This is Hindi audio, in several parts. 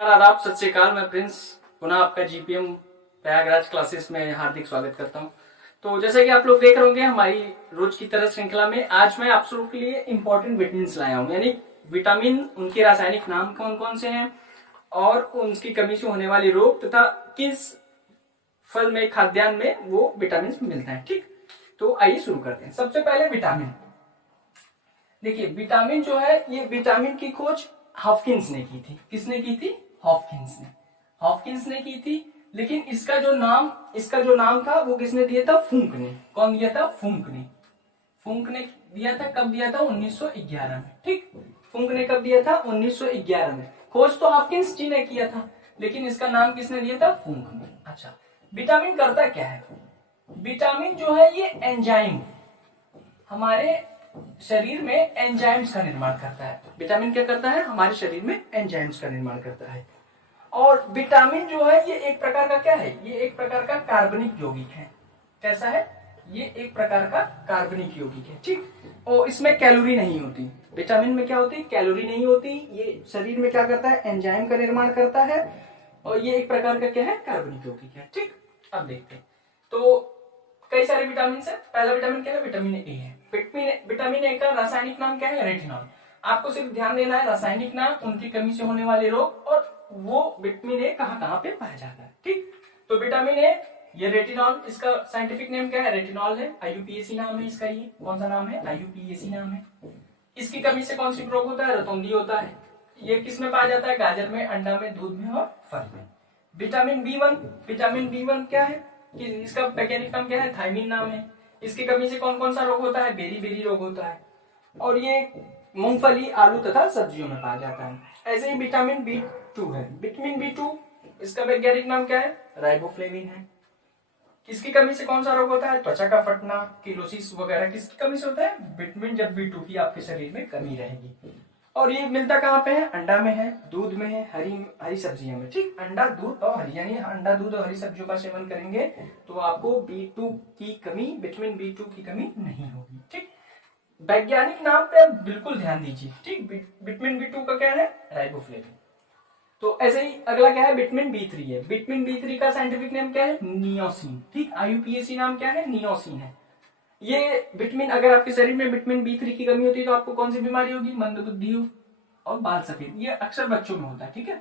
आदाब, सत श्री अकाल। मैं प्रिंस पुनः आपका जीपीएम प्रयागराज क्लासेस में हार्दिक स्वागत करता हूं। तो जैसे कि आप लोग देख रहे होंगे हमारी रोज की तरह श्रृंखला में आज मैं आप लोगों के लिए इंपॉर्टेंट विटामिन लाया हूं, यानी विटामिन, उनके रासायनिक नाम कौन कौन से हैं और उनकी कमी से होने वाली रोग तथा किस फल में, खाद्यान्न में वो विटामिन मिलता है। ठीक, तो आइए शुरू करते हैं। सबसे पहले विटामिन। देखिए, विटामिन जो है, ये विटामिन की खोज हॉपकिंस ने की थी। किसने की थी? हॉपकिंस ने की थी। लेकिन इसका जो नाम था वो किसने दिया था? फूंक ने। कौन दिया था? फूंक ने दिया था। कब दिया था? 1911 में। ठीक, फूंक ने कब दिया था? 1911 में। खोज तो हॉपकिंस जी ने किया था, लेकिन इसका नाम किसने दिया था? फूंक ने। अच्छा, विटामिन करता क्या है? विटामिन जो है ये एंजाइम, हमारे शरीर में एंजाइम्स का निर्माण करता है। विटामिन क्या करता है? हमारे शरीर में एंजाइम्स का निर्माण करता है। और विटामिन जो है ये एक प्रकार का क्या है? ये एक प्रकार का कार्बनिक यौगिक है। कैसा है? ये एक प्रकार का कार्बनिक यौगिक है। ठीक, और इसमें कैलोरी नहीं होती। विटामिन में क्या होती? कैलोरी नहीं होती। ये शरीर में क्या करता है? एंजाइम का निर्माण करता है और ये एक प्रकार का क्या है? कार्बनिक यौगिक है। ठीक, अब देखते हैं। तो कई सारे विटामिन है। पहला विटामिन क्या है? विटामिन ए है। विटामिन ए का रासायनिक नाम क्या है? रेटिनॉल। आपको सिर्फ ध्यान देना है रासायनिक नाम, उनकी कमी से होने वाले रोग और वो विटामिन ए कहाँ कहाँ पे पाया जाता है। ठीक, तो विटामिन ए, ये रेटिनॉल, इसका साइंटिफिक नेम क्या है? रेटिनॉल है। आईयूपीएसी नाम है इसका। ये कौन सा नाम है? आईयूपीएसी नाम है। इसकी कमी से कौन सी रोग होता है? रतौंधी होता है। ये किस में पाया जाता है? गाजर में, अंडा में, दूध में और फल में। विटामिन बी वन क्या है कि इसका वैज्ञानिक नाम क्या है? थायमिन नाम है। इसकी कमी से कौन कौन सा रोग होता है? बेरी रोग होता है। और ये मूंगफली, आलू तथा सब्जियों में पाया जाता है। ऐसे ही विटामिन बी2 है। विटामिन बी2, इसका वैज्ञानिक नाम क्या है? राइबोफ्लेविन है। किसकी कमी से कौन सा रोग होता है? त्वचा का फटना, किलोसिस वगैरह किसकी कमी से होता है? विटामिन जब बी2 की आपके शरीर में कमी रहेगी। और ये मिलता कहाँ पे है? अंडा में है, दूध में है, हरी सब्जियों में। ठीक, अंडा, दूध और हरी, यानी अंडा, दूध और हरी सब्जियों का सेवन करेंगे तो आपको बी2 की कमी, विटामिन बी2 की कमी नहीं होगी। ठीक, वैज्ञानिक नाम पे बिल्कुल ध्यान दीजिए। ठीक, विटामिन बी2 का क्या है? राइबोफ्लेविन। तो ऐसे ही अगला क्या है? विटामिन बी3 है। विटामिन बी3 का साइंटिफिक नेम क्या है? नियोसिन। ठीक, आईयूपीएसी नाम क्या है? नियोसिन है। ये विटामिन, अगर आपके शरीर में विटामिन बी3 की कमी होती है तो आपको कौन सी बीमारी होगी? मंदबुद्धि और बाल सफेद। ये अक्सर बच्चों में होता है। ठीक है,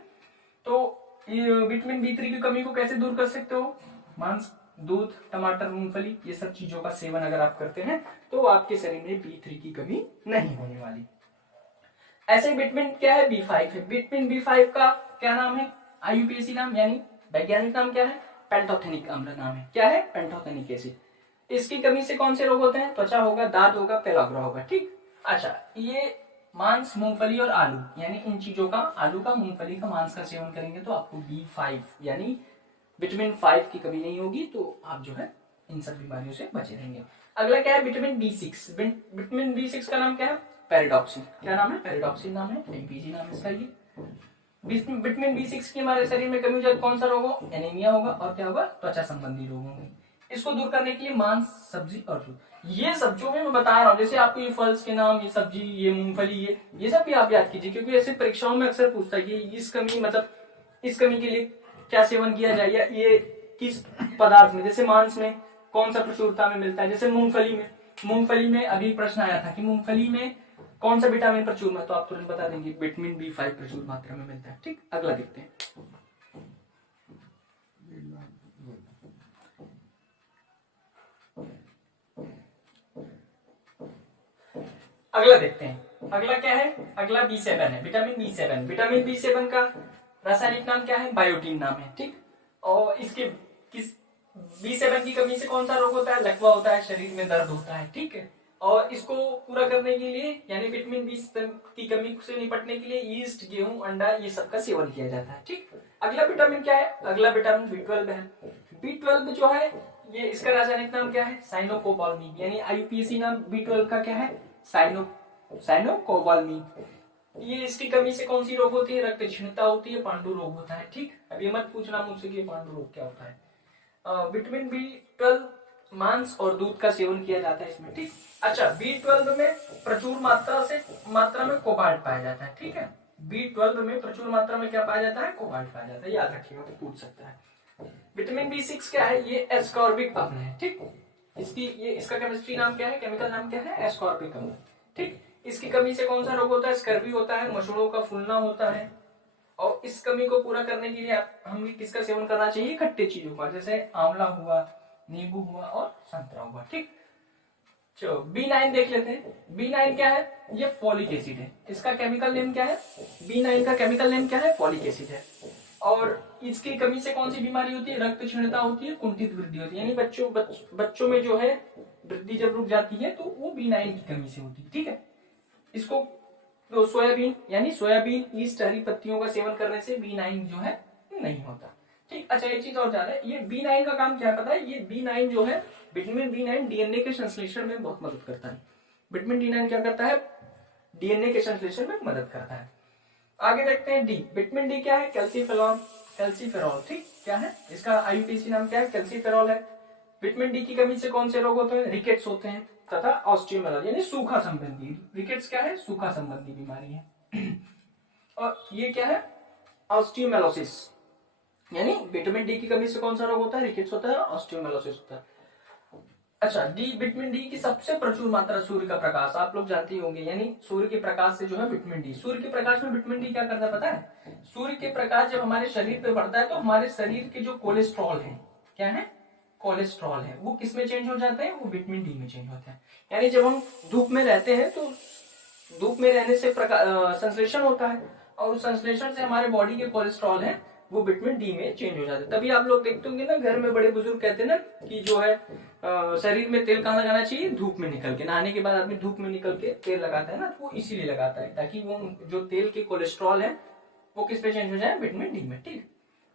तो ये विटामिन बी3 की कमी को कैसे दूर कर सकते हो? मांस, दूध, टमाटर, मूंगफली, ये सब चीजों का सेवन अगर आप करते हैं तो आपके शरीर में बी3 की कमी नहीं होने वाली। ऐसे विटामिन क्या है? बी5 है। विटामिन बी5 का क्या नाम है? आईयूपीएसी नाम, यानी वैज्ञानिक नाम क्या है? पेंटोथेनिक अम्ल नाम है। क्या है? Pantothenic acid. इसकी कमी से कौन से रोग होते हैं? त्वचा होगा, दांत होगा, पेलाग्रा होगा। ठीक, अच्छा, ये मांस, मूंगफली और आलू, यानी इन चीजों का, आलू का, मूंगफली का, मांस का सेवन करेंगे तो आपको बी5 यानी विटामिन 5 की कमी नहीं होगी, तो आप जो है इन सब बीमारियों से बचे रहेंगे। अगला क्या है? Vitamin B6. विटामिन बी6 का नाम क्या है? पेरिडॉक्सिन। क्या नाम है? पेरिडॉक्सिन नाम है। एमपीजी नाम है इसका। ये विटामिन बी6 की हमारे शरीर में कमी हो जाए कौन सा रोग हो? एनीमिया होगा और क्या होगा? त्वचा संबंधी रोग होंगे। इसको दूर करने के लिए मांस, सब्जी और दूध, ये सब जो मैं बता रहा हूँ, जैसे आपको ये फल्स के नाम, ये सब्जी, ये मूंगफली, ये सब भी आप याद कीजिए, क्योंकि ऐसे परीक्षाओं में अक्सर पूछता है कि इस कमी, मतलब इस कमी के लिए क्या सेवन किया जाए, या ये किस पदार्थ में, जैसे मांस में कौन सा प्रचुरता में मिलता है, जैसे मूंगफली में अभी प्रश्न आया था कि मूंगफली में कौन सा विटामिन प्रचुर में, तो आप तुरंत बता देंगे विटामिन बी5 प्रचुर मात्रा में मिलता है। ठीक, अगला देखते हैं। अगला क्या है? अगला बी7 है। विटामिन बी7 का रासायनिक नाम क्या है? बायोटीन नाम है। ठीक, और इसके किस बी7 की कमी से कौन सा रोग होता है? लकवा होता है, शरीर में दर्द होता है। ठीक है, और इसको पूरा करने के लिए, यानी विटामिन बी7 की कमी से निपटने के लिए यीस्ट, गेहूं, अंडा, ये सब का सेवन किया जाता है। ठीक, अगला विटामिन क्या है? अगला विटामिन बी12 है। बी12 जो है, ये इसका रासायनिक नाम क्या है? साइनोकोबाल्मिन, यानी आईयूपीएसी नाम बी12 का क्या है? साइनोकोबाल्मिन। ये इसकी कमी से कौन सी रोग होती है? रक्त क्षीणता होती है, पांडु रोग होता है। ठीक, अब ये मत पूछना मुझसे कि पांडु रोग क्या होता है। विटामिन बी12 मांस और दूध का सेवन किया जाता है इसमें। ठीक, अच्छा, बी12 में प्रचुर मात्रा में कोबाल्ट पाया जाता है। ठीक है, B12 में प्रचुर मात्रा में क्या पाया जाता है, कोबाल्ट पाया जाता है, याद रखिएगा तो पूछ सकता है। विटामिन B6 क्या है, ये एस्कॉर्बिक अम्ल है, ठीक। इसका केमिस्ट्री नाम क्या है, केमिकल नाम क्या है, एस्कॉर्बिक अम्ल, ठीक। इसकी कमी से कौन सा रोग होता है, स्कर्वी होता है, मसूड़ों का फूलना होता है। और इस कमी को पूरा करने के लिए हमें किसका सेवन करना चाहिए, खट्टे चीजों का, जैसे आंवला हुआ, नींबू हुआ और संतरा हुआ, ठीक। चलो B9 देख लेते हैं। B9 क्या है, ये फॉलिक एसिड है। इसका केमिकल नेम क्या है, B9 का केमिकल नेम क्या है, फॉलिक एसिड है। और इसकी कमी से कौन सी बीमारी होती है, रक्त क्षीणता होती है, कुंठित वृद्धि होती है, यानी बच्चों में जो है वृद्धि जब रुक जाती है तो वो B9 की कमी से होती है, ठीक है। इसको तो सोयाबीन यानी सोयाबीन ईस्ट हरी पत्तियों का सेवन करने से B9 जो है नहीं होता, ठीक। अच्छा एक चीज और जान है, ये B9 का काम क्या पता है, ये B9 जो है विटामिन B9 डीएनए के संश्लेषण में बहुत मदद करता है। विटामिन D9 क्या करता है, डीएनए के संश्लेषण में मदद करता है। आगे देखते हैं डी, विटामिन डी क्या है, कैल्सीफेरॉल, ठीक। क्या है इसका आईयूपीएसी नाम, क्या है, कैल्सीफेरॉल है। विटामिन डी की कमी से कौन से रोग होते हैं, रिकेट्स होते हैं तथा ऑस्टियोमेलाइटिस यानी सूखा संबंधी, रिकेट्स क्या है, सूखा संबंधी बीमारी है। और ये क्या है, ऑस्टियोमेलोसिस, यानी विटामिन डी की कमी से कौन सा रोग होता है, रिकेट्स होता है, ऑस्टियोमेलोसिस होता है। अच्छा डी, विटामिन डी की सबसे प्रचुर मात्रा सूर्य का प्रकाश, आप लोग जानते ही होंगे, यानी सूर्य के प्रकाश से जो है विटामिन डी, सूर्य के प्रकाश में विटामिन डी क्या करता है पता है, सूर्य के प्रकाश जब हमारे शरीर पे पड़ता है तो हमारे शरीर के जो कोलेस्ट्रॉल है, क्या है, कोलेस्ट्रॉल है, वो किस में चेंज हो जाते हैं, वो विटामिन डी में चेंज होते हैं। यानी जब हम धूप में रहते हैं तो धूप में रहने से संश्लेषण होता है, और उस संश्लेषण से हमारे बॉडी के कोलेस्ट्रॉल है वो विटामिन डी में चेंज हो जाते हैं। तभी आप लोग देखते होंगे ना, घर में बड़े बुजुर्ग कहते हैं ना कि जो है शरीर में तेल कहाँ लगाना चाहिए, धूप में निकल के, नहाने के बाद आदमी धूप में निकल के तेल लगाता है ना, तो वो इसीलिए लगाता है ताकि वो जो तेल के कोलेस्ट्रॉल है वो किस पे चेंज हो जाए, विटामिन डी में, ठीक।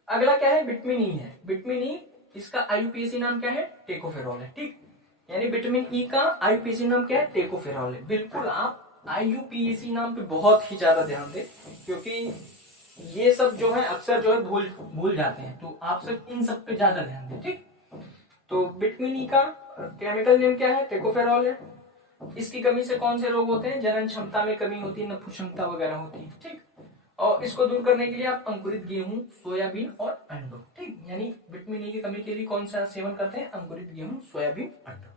अगला क्या है, विटामिन ई है। विटामिन ई, इसका आईयूपीएसी नाम क्या है, टेकोफेरॉल है, ठीक। यानी विटामिन ई का आईयूपीएसी नाम क्या है, टेकोफेरॉल है। बिल्कुल आप आईयूपीएसी नाम पे बहुत ही ज्यादा ध्यान दें, क्योंकि ये सब जो है अक्सर जो है भूल जाते हैं, तो आप सब इन सब पे ज्यादा ध्यान दें, ठीक। तो विटामिन ई का केमिकल नेम क्या है, टेकोफेरॉल है। इसकी कमी से कौन से रोग होते हैं, जनन क्षमता में कमी होती है, नपुंसकता वगैरह होती है, ठीक। और इसको दूर करने के लिए आप अंकुरित गेहूं, सोयाबीन और अंडों, ठीक। यानी विटामिन ई की कमी के लिए कौन सा सेवन करते हैं, अंकुरित गेहूं, सोयाबीन, अंडों।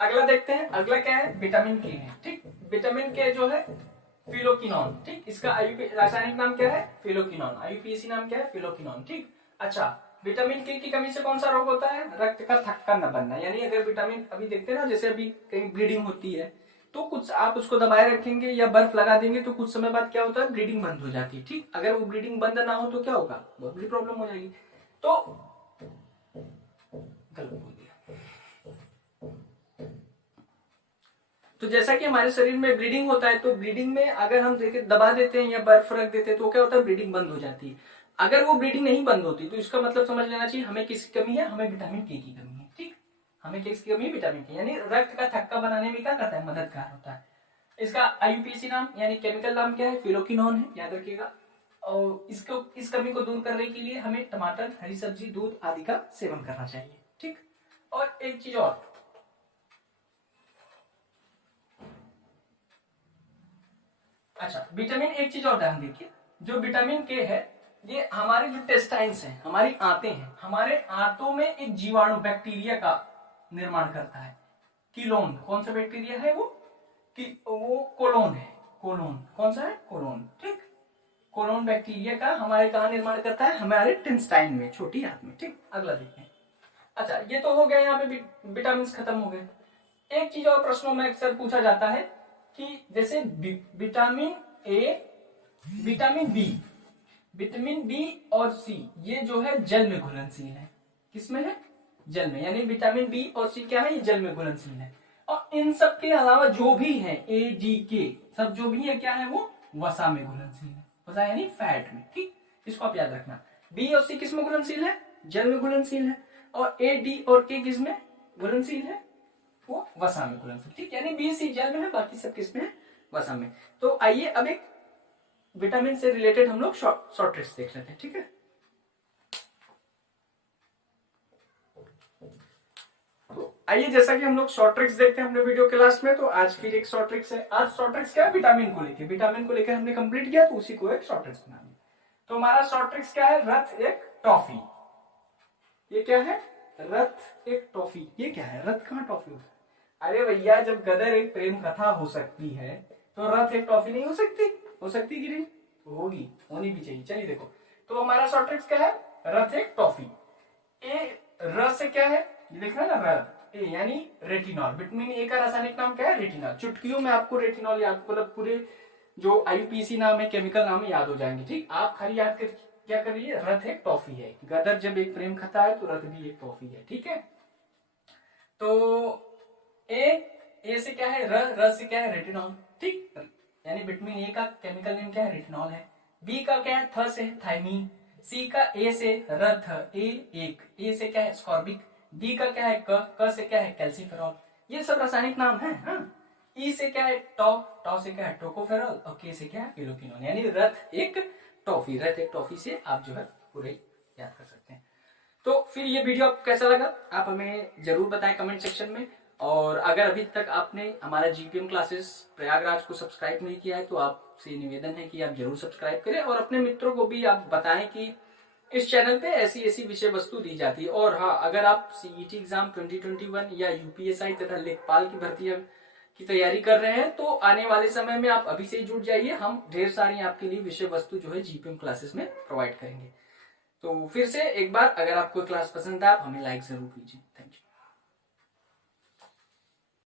अगला देखते हैं, अगला क्या है, विटामिन के है, ठीक। विटामिन के जो है फिलोकिनोन, ठीक। इसका रासायनिक नाम क्या है, फिलोकिनोन, आईयूपीएसी नाम क्या है, फिलोकिनोन, ठीक। अच्छा विटामिन के की कमी से कौन सा रोग होता है, रक्त का थक्का न बनना, यानी अगर विटामिन, अभी देखते हैं ना, जैसे अभी कहीं ब्लीडिंग होती है तो कुछ आप उसको दबाए रखेंगे या बर्फ लगा देंगे तो कुछ समय बाद क्या होता है, ब्लीडिंग बंद हो जाती है, ठीक। अगर वो ब्लीडिंग बंद ना हो तो क्या होगा, बहुत बड़ी प्रॉब्लम हो जाएगी। तो गलत बोल दिया। तो जैसा कि हमारे शरीर में ब्लीडिंग होता है, तो ब्लीडिंग में अगर हम दबा देते हैं या बर्फ रख देते हैं तो क्या होता है, ब्लीडिंग बंद हो जाती है। अगर वो ब्लीडिंग नहीं बंद होती तो इसका मतलब समझ लेना चाहिए हमें किसकी कमी है, हमें विटामिन के की कमी है, ठीक। हमें किसकी कमी है, विटामिन के, यानी रक्त का थक्का बनाने में क्या करता है, मददगार होता है। इसका आईयूपीएसी नाम यानी केमिकल नाम क्या है, फिलोकिनोन है, याद रखिएगा। और इस कमी को दूर करने के लिए हमें टमाटर, हरी सब्जी, दूध आदि का सेवन करना चाहिए, ठीक। और एक चीज और, अच्छा विटामिन, एक चीज और ध्यान देखिए, जो विटामिन के है ये हमारे जो टेस्टाइन्स हैं, हमारी आंतें हैं, हमारे आंतों में एक जीवाणु बैक्टीरिया का निर्माण करता है, कीलोन। कौन सा बैक्टीरिया है वो, कि वो कोलोन है, कोलोन, कौन सा है, कोलोन, ठीक। कोलोन बैक्टीरिया का हमारे कहा निर्माण करता है, हमारे टेस्टाइन में, छोटी आंत में, ठीक। अगला देखते हैं। अच्छा ये तो हो गया, यहाँ पे विटामिन खत्म हो गए। एक चीज और प्रश्नों में अक्सर पूछा जाता है कि जैसे विटामिन ए, विटामिन बी और सी, ये जो है जल में घुलनशील है, किसमें है, जल में, यानी विटामिन बी और सी क्या है, ये जल में घुलनशील है। और इन सब के अलावा जो भी है ए डी के, सब जो भी है क्या है, वो वसा में घुलनशील है, वसा यानी फैट में, ठीक। इसको आप याद रखना, बी और सी किस में घुलनशील है, जल में घुलनशील है, और ए डी और के किस में घुलनशील है, वो वसा में घुलनशील, ठीक। यानी बी सी जल में है, बाकी सब किस में है, वसा में। तो आइए अब एक विटामिन से रिलेटेड हम लोग शॉर्ट ट्रिक्स देख लेते हैं, ठीक है। तो आइए, जैसा कि हम लोग शॉर्ट ट्रिक्स देखते हैं अपने वीडियो के लास्ट में, तो आज फिर एक शॉर्ट ट्रिक्स है। आज शॉर्ट ट्रिक्स क्या है? विटामिन को लेकर हमने कंप्लीट किया, तो उसी को एक शॉर्ट ट्रिक्स बना लिया। तो हमारा शॉर्ट ट्रिक्स क्या है? रथ एक टॉफी। ये क्या है? रथ एक टॉफी। ये क्या है? रथ कहाँ टॉफी होता है? अरे भैया, जब गदर एक प्रेम कथा हो सकती है तो रथ एक टॉफी नहीं हो सकती? हो सकती कि नहीं? होगी, होनी भी चाहिए। चलिए देखो, तो हमारा शॉर्ट ट्रिक्स क्या है? रथ एक टॉफी। ए र से क्या है? ये देखना है ना, र ए यानी रेटिनॉल। विटामिन ए का रासायनिक नाम क्या है? रेटिनॉल। चुटकियों में आपको रेटिनॉल याद, मतलब पूरे जो आईयूपीएसी नाम है, केमिकल नाम है, याद हो जाएंगे। ठीक, आप खाली याद कर क्या करिए, रथ एक टॉफी है। गदर जब एक प्रेम खाता है तो रथ भी एक टॉफी है। ठीक है, तो ए से क्या है? र से क्या है? रेटिनॉल। ठीक, यानी विटामिन ए का केमिकल नेम क्या है? रेटिनॉल है। बी का क्या है? थ से थायमीन। सी का ए से रथ ए एक। ए से क्या है? स्कॉर्बिक। डी का क्या है? क से क्या है? कैल्सीफेरॉल। ये सब रासायनिक नाम है। हाँ, ई से क्या है? टॉ से क्या है? टोकोफेरॉल। और के से क्या है? इलोकिनोन। यानी रथ एक टॉफी। रथ एक टॉफी से आप जो है पूरे याद कर सकते हैं। तो फिर ये वीडियो आपको कैसा लगा आप हमें जरूर बताएं कमेंट सेक्शन में। और अगर अभी तक आपने हमारा जीपीएम क्लासेस प्रयागराज को सब्सक्राइब नहीं किया है तो आपसे निवेदन है कि आप जरूर सब्सक्राइब करें और अपने मित्रों को भी आप बताएं कि इस चैनल पे ऐसी ऐसी विषय वस्तु दी जाती है। और हाँ, अगर आप सीईटी एग्जाम 2021 या यूपीएसआई तथा लेखपाल की भर्ती की तैयारी कर रहे हैं तो आने वाले समय में आप अभी से ही जुट जाइए। हम ढेर सारी आपके लिए विषय वस्तु जो है जीपीएम क्लासेस में प्रोवाइड करेंगे। तो फिर से एक बार, अगर आपको क्लास पसंद है आप हमें लाइक जरूर कीजिए। Thank you.